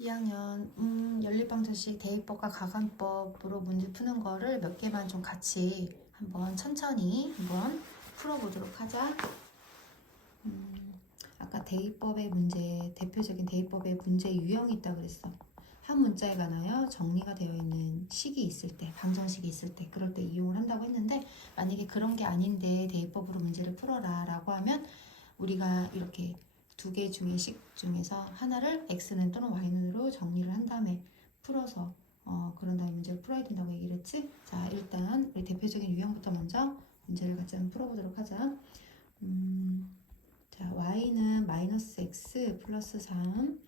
2학년 연립방정식 대입법과 가관법으로 문제 푸는 거를 몇 개만 좀 같이 한번 천천히 한번 풀어보도록 하자. 아까 대입법의 문제, 대표적인 대입법의 문제 유형이 있다고 그랬어. 한 문자에 관하여 정리가 되어 있는 식이 있을 때, 방정식이 있을 때, 그럴 때 이용을 한다고 했는데, 만약에 그런 게 아닌데 대입법으로 문제를 풀어라 라고 하면 우리가 이렇게 두 개 중의 식 중에서 하나를 x는 또는 y는으로 정리를 한 다음에 풀어서 그런 다음에 문제를 풀어야 된다고 얘기를 했지. 자, 일단 우리 대표적인 유형부터 먼저 문제를 같이 한번 풀어보도록 하자. 자, y는 마이너스 x 플러스 3,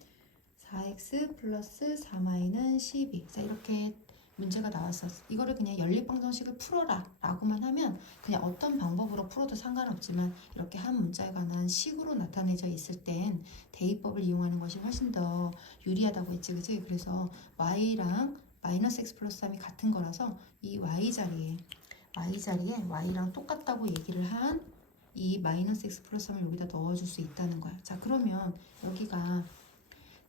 4x 플러스 3y는 12. 자, 이렇게 문제가 나왔었어. 이거를 그냥 연립방정식을 풀어라 라고만 하면 그냥 어떤 방법으로 풀어도 상관없지만 이렇게 한 문자에 관한 식으로 나타내져 있을 땐 대입법을 이용하는 것이 훨씬 더 유리하다고 했지, 그치? 그래서 y랑 마이너스 x 플러스 3이 같은 거라서 이 y자리에 y랑 똑같다고 얘기를 한 이 마이너스 x 플러스 3을 여기다 넣어줄 수 있다는 거야. 자, 그러면 여기가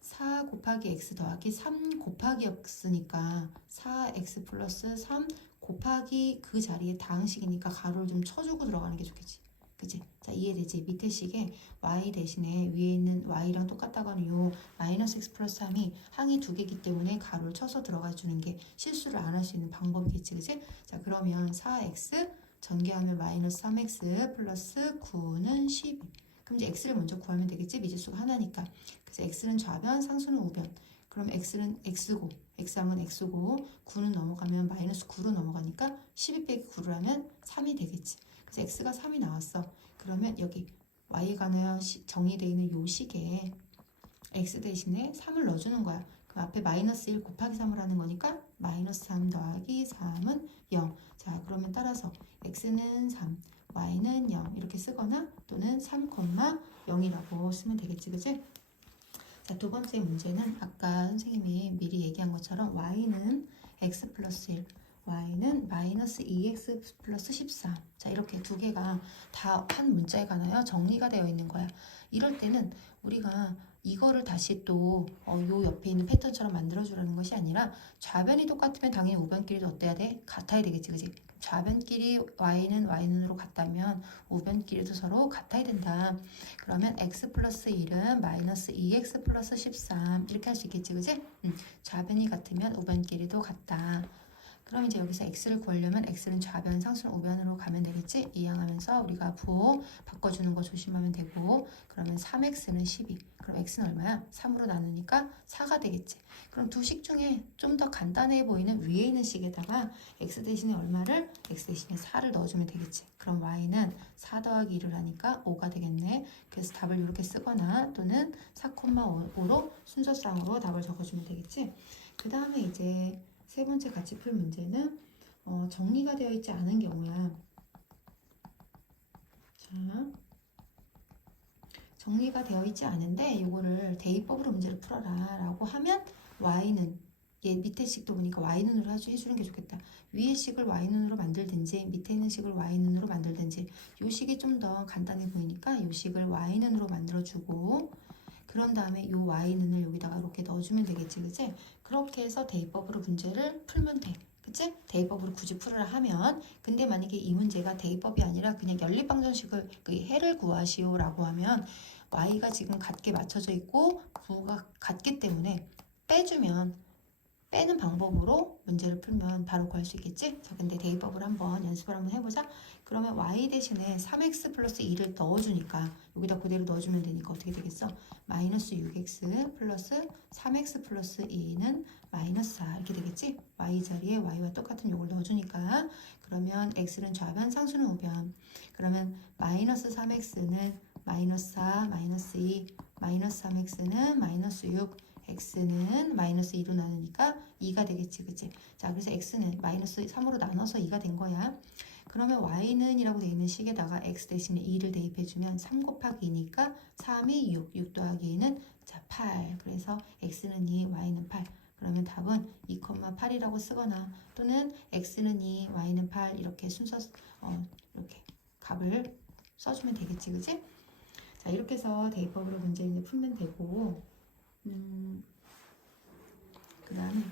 4 곱하기 x 더하기 3 곱하기 x니까 4x 플러스 3 곱하기 그 자리에 다항식이니까 가로를 좀 쳐주고 들어가는 게 좋겠지. 그치? 자, 이해되지? 밑에 식에 y 대신에 위에 있는 y랑 똑같다고 하는 요 마이너스 x 플러스 3이 항이 두 개이기 때문에 가로를 쳐서 들어가 주는 게 실수를 안 할 수 있는 방법이겠지. 그치? 자, 그러면 4x 전개하면 마이너스 3x 플러스 9는 12. 그럼 이제 x를 먼저 구하면 되겠지? 미지수가 하나니까. 그래서 x는 좌변, 상수는 우변. 그럼 x는 x고, x항은 x고, 9는 넘어가면 마이너스 9로 넘어가니까 12 빼기 9를 하면 3이 되겠지. 그래서 x가 3이 나왔어. 그러면 여기 y에 관하여 정의되어 있는 요 식에 x 대신에 3을 넣어주는 거야. 그럼 앞에 마이너스 1 곱하기 3을 하는 거니까 마이너스 3 더하기 3은 0. 자, 그러면 따라서 x는 3, y는 0 이렇게 쓰거나 또는 3,0이라고 쓰면 되겠지, 그치? 자, 두 번째 문제는 아까 선생님이 미리 얘기한 것처럼 y는 x 플러스 1, y는 마이너스 2x 플러스 14. 자, 이렇게 두 개가 다 한 문자에 관하여 정리가 되어 있는 거야. 이럴 때는 우리가 이거를 다시 또 요 옆에 있는 패턴처럼 만들어주라는 것이 아니라 좌변이 똑같으면 당연히 우변끼리도 어때야 돼? 같아야 되겠지, 그치? 좌변끼리 y는 y는으로 같다면 우변끼리도 서로 같아야 된다. 그러면 x 플러스 1은 마이너스 2x 플러스 13 이렇게 할 수 있겠지, 그치? 좌변이 같으면 우변끼리도 같다. 그럼 이제 여기서 x를 구하려면 x는 좌변, 상수는 우변으로 가면 되겠지? 이항하면서 우리가 부호 바꿔주는 거 조심하면 되고, 그러면 3x는 12. 그럼 x는 얼마야? 3으로 나누니까 4가 되겠지. 그럼 두 식 중에 좀 더 간단해 보이는 위에 있는 식에다가 x 대신에 얼마를? x 대신에 4를 넣어주면 되겠지. 그럼 y는 4 더하기 1을 하니까 5가 되겠네. 그래서 답을 이렇게 쓰거나 또는 4,5로 순서상으로 답을 적어주면 되겠지. 그 다음에 이제 세 번째 같이 풀 문제는 정리가 되어 있지 않은 경우야. 자, 정리가 되어 있지 않은데 이거를 대입법으로 문제를 풀어라 라고 하면 y는 얘 밑에 식도 보니까 y눈으로 해주는 게 좋겠다. 위에 식을 y눈으로 만들든지 밑에 있는 식을 y눈으로 만들든지 이 식이 좀 더 간단해 보이니까 이 식을 y눈으로 만들어주고 그런 다음에 이 y눈을 여기다가 이렇게 넣어주면 되겠지, 그치? 그렇게 해서 대입법으로 문제를 풀면 돼. 그치? 대입법으로 굳이 풀으라 하면 근데 만약에 이 문제가 대입법이 아니라 그냥 연립방정식을 그 해를 구하시오 라고 하면 y가 지금 같게 맞춰져 있고 부호가 같기 때문에 빼는 방법으로 문제를 풀면 바로 구할 수 있겠지? 자, 근데 대입법을 한번 연습을 한번 해보자. 그러면 y 대신에 3x 플러스 2를 넣어주니까 여기다 그대로 넣어주면 되니까 어떻게 되겠어? 마이너스 6x 플러스 3x 플러스 2는 마이너스 4 이렇게 되겠지? y 자리에 y와 똑같은 요걸 넣어주니까 그러면 x는 좌변, 상수는 우변. 그러면 마이너스 3x는 마이너스 4, 마이너스 2, 마이너스 3x는 마이너스 6, x는 마이너스 2로 나누니까 2가 되겠지, 그치? 자, 그래서 x는 마이너스 3으로 나눠서 2가 된 거야. 그러면 y는 이라고 되어 있는 식에다가 x 대신에 2를 대입해주면 3 곱하기 2니까 3이 6, 6 더하기 2는 자 8. 그래서 x는 2, y는 8. 그러면 답은 2,8이라고 쓰거나 또는 x는 2, y는 8 이렇게 순서 이렇게 값을 써주면 되겠지, 그치? 자, 이렇게 해서 대입법으로 문제를 풀면 되고 그 다음에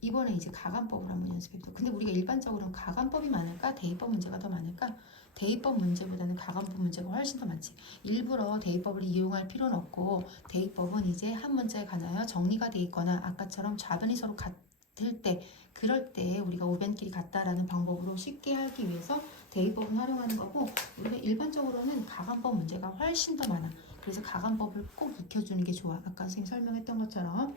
이번에 이제 가관법을 한번 연습해보자. 근데 우리가 일반적으로는 가관법이 많을까? 대입법 문제가 더 많을까? 대입법 문제보다는 가관법 문제가 훨씬 더 많지. 일부러 대입법을 이용할 필요는 없고, 대입법은 이제 한 문제에 관하여 정리가 돼 있거나 아까처럼 좌변이 서로 같을 때, 그럴 때 우리가 우변끼리 같다라는 방법으로 쉽게 하기 위해서 대입법은 활용하는 거고, 우리가 일반적으로는 가관법 문제가 훨씬 더 많아. 그래서 가관법을 꼭 익혀주는 게 좋아. 아까 선생님 설명했던 것처럼.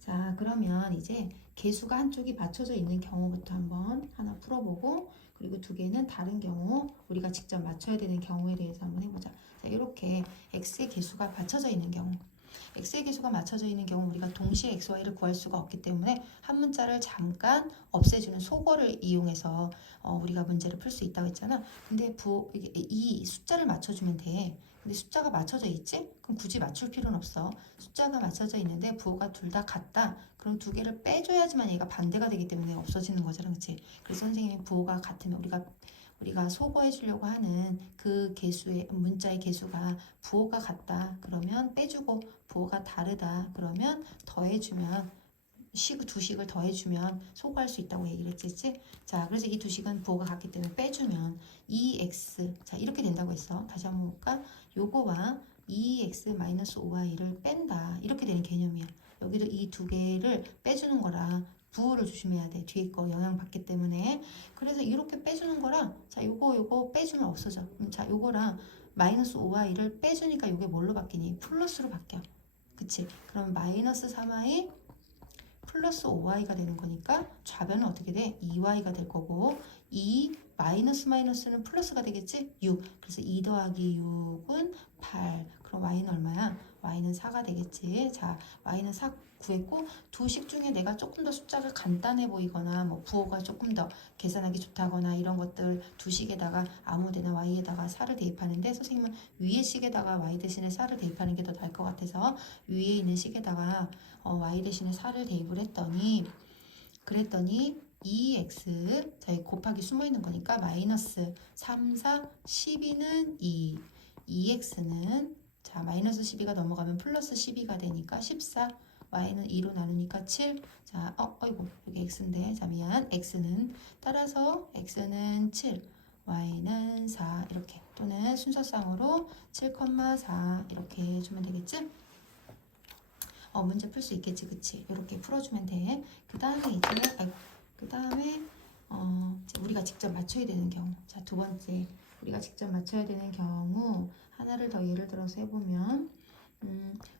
자, 그러면 이제 개수가 한쪽이 맞춰져 있는 경우부터 한번 하나 풀어보고, 그리고 두 개는 다른 경우, 우리가 직접 맞춰야 되는 경우에 대해서 한번 해보자. 자, 이렇게 x의 개수가 맞춰져 있는 경우, x의 개수가 맞춰져 있는 경우 우리가 동시에 x, y를 구할 수가 없기 때문에 한 문자를 잠깐 없애주는 소거를 이용해서 우리가 문제를 풀 수 있다고 했잖아. 근데 이 숫자를 맞춰주면 돼. 근데 숫자가 맞춰져 있지? 그럼 굳이 맞출 필요는 없어. 숫자가 맞춰져 있는데 부호가 둘 다 같다. 그럼 두 개를 빼줘야지만 얘가 반대가 되기 때문에 없어지는 거잖아, 그렇지? 그래서 선생님이 부호가 같으면 우리가 소거해 주려고 하는 그 개수의 문자의 개수가 부호가 같다. 그러면 빼주고 부호가 다르다. 그러면 더해주면 두 식을 더해주면 소거할 수 있다고 얘기를 했지. 자, 그래서 이 두 식은 부호가 같기 때문에 빼주면 2x, 자 이렇게 된다고 했어. 다시 한번 볼까? 요거와 2x-5y를 뺀다. 이렇게 되는 개념이야. 여기도 이 두 개를 빼주는 거라 부호를 조심해야 돼. 뒤에 거 영향받기 때문에. 그래서 이렇게 빼주는 거랑, 자 요거 빼주면 없어져. 자 요거랑 -5y를 빼주니까 요게 뭘로 바뀌니? 플러스로 바뀌어. 그치? 그럼 -3y 플러스 5y가 되는 거니까 좌변은 어떻게 돼? 2y가 될 거고, 2 마이너스는 플러스가 되겠지? 6. 그래서 2 더하기 6은 8. 그럼 y는 얼마야? y는 4가 되겠지. 자, y는 4 구했고, 두 식 중에 내가 조금 더 숫자가 간단해 보이거나 뭐 부호가 조금 더 계산하기 좋다거나 이런 것들 두 식에다가 아무데나 y에다가 4를 대입하는데, 선생님은 위에 식에다가 y 대신에 4를 대입하는 게 더 나을 것 같아서 위에 있는 식에다가 y 대신에 4를 대입을 그랬더니 2x, 자 곱하기 숨어있는 거니까 마이너스 3, 4, 12는 2x는 자 마이너스 12가 넘어가면 플러스 12가 되니까 14, y는 2로 나누니까 7. 자, 어이구 여기 x인데, 자 미안, x는 따라서 x는 7, y는 4 이렇게, 또는 순서상으로 7,4 이렇게 해주면 되겠지? 문제 풀 수 있겠지, 그치? 이렇게 풀어주면 돼. 그 다음에 이제 우리가 직접 맞춰야 되는 경우. 자, 두 번째, 우리가 직접 맞춰야 되는 경우 하나를 더 예를 들어서 해보면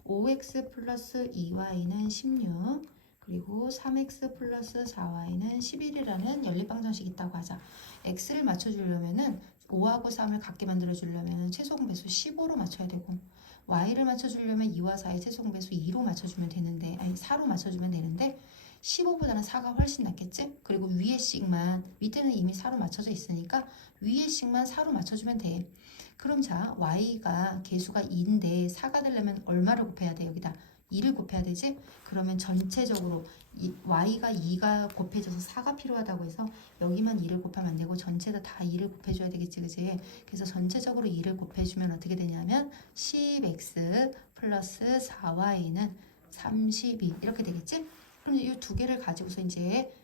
5x 플러스 2y는 16, 그리고 3x 플러스 4y는 11이라는 연립방정식이 있다고 하자. x를 맞춰주려면은 5하고 3을 같게 만들어주려면 최소공배수 15로 맞춰야 되고, y를 맞춰주려면 2와 4의 최소공배수 2로 맞춰주면 되는데, 아니 4로 맞춰주면 되는데 15보다는 4가 훨씬 낫겠지? 그리고 위에 식만, 밑에는 이미 4로 맞춰져 있으니까 위에 식만 4로 맞춰주면 돼. 그럼 자, y가 개수가 2인데 4가 되려면 얼마를 곱해야 돼? 여기다 2를 곱해야 되지? 그러면 전체적으로 y가 2가 곱해져서 4가 필요하다고 해서 여기만 2를 곱하면 안 되고 전체도 다 2를 곱해줘야 되겠지, 그지? 그래서 전체적으로 2를 곱해주면 어떻게 되냐면 10x 플러스 4y는 32 이렇게 되겠지? 그럼 이 두 개를 가지고서 이제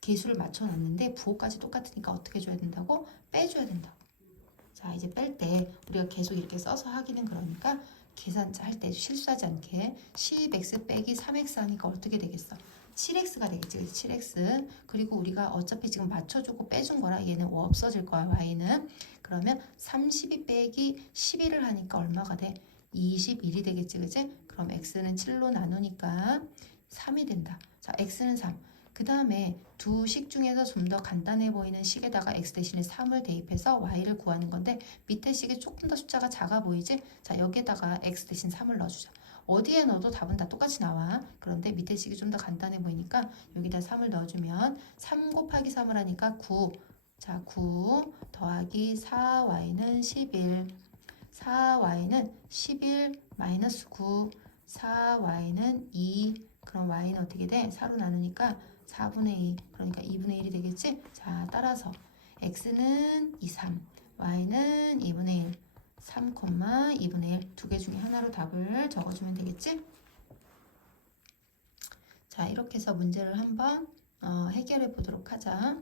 개수를 맞춰놨는데 부호까지 똑같으니까 어떻게 줘야 된다고? 빼줘야 된다고. 자, 이제 뺄 때 우리가 계속 이렇게 써서 하기는 그러니까 계산자 할 때 실수하지 않게 10x 빼기 3x 하니까 어떻게 되겠어? 7x가 되겠지. 그치? 7x. 그리고 우리가 어차피 지금 맞춰주고 빼준 거라 얘는 없어질 거야, y는. 그러면 32 빼기 11을 하니까 얼마가 돼? 21이 되겠지, 그치? 그럼 x는 7로 나누니까 3이 된다. 자, x는 3. 그 다음에 두 식 중에서 좀 더 간단해 보이는 식에다가 x 대신에 3을 대입해서 y를 구하는 건데, 밑에 식이 조금 더 숫자가 작아 보이지? 자, 여기에다가 x 대신 3을 넣어주자. 어디에 넣어도 답은 다 똑같이 나와. 그런데 밑에 식이 좀 더 간단해 보이니까 여기다 3을 넣어주면 3 곱하기 3을 하니까 9. 자, 9 더하기 4y는 11. 4y는 11 마이너스 9. 4y는 2. 그럼 y는 어떻게 돼? 4로 나누니까 4분의 2, 그러니까 2분의 1이 되겠지? 자, 따라서 x는 2, 3, y는 2분의 1, 3, 2분의 1 두 개 중에 하나로 답을 적어주면 되겠지? 생각해서 문제를 한번 해결해 보도록 하자.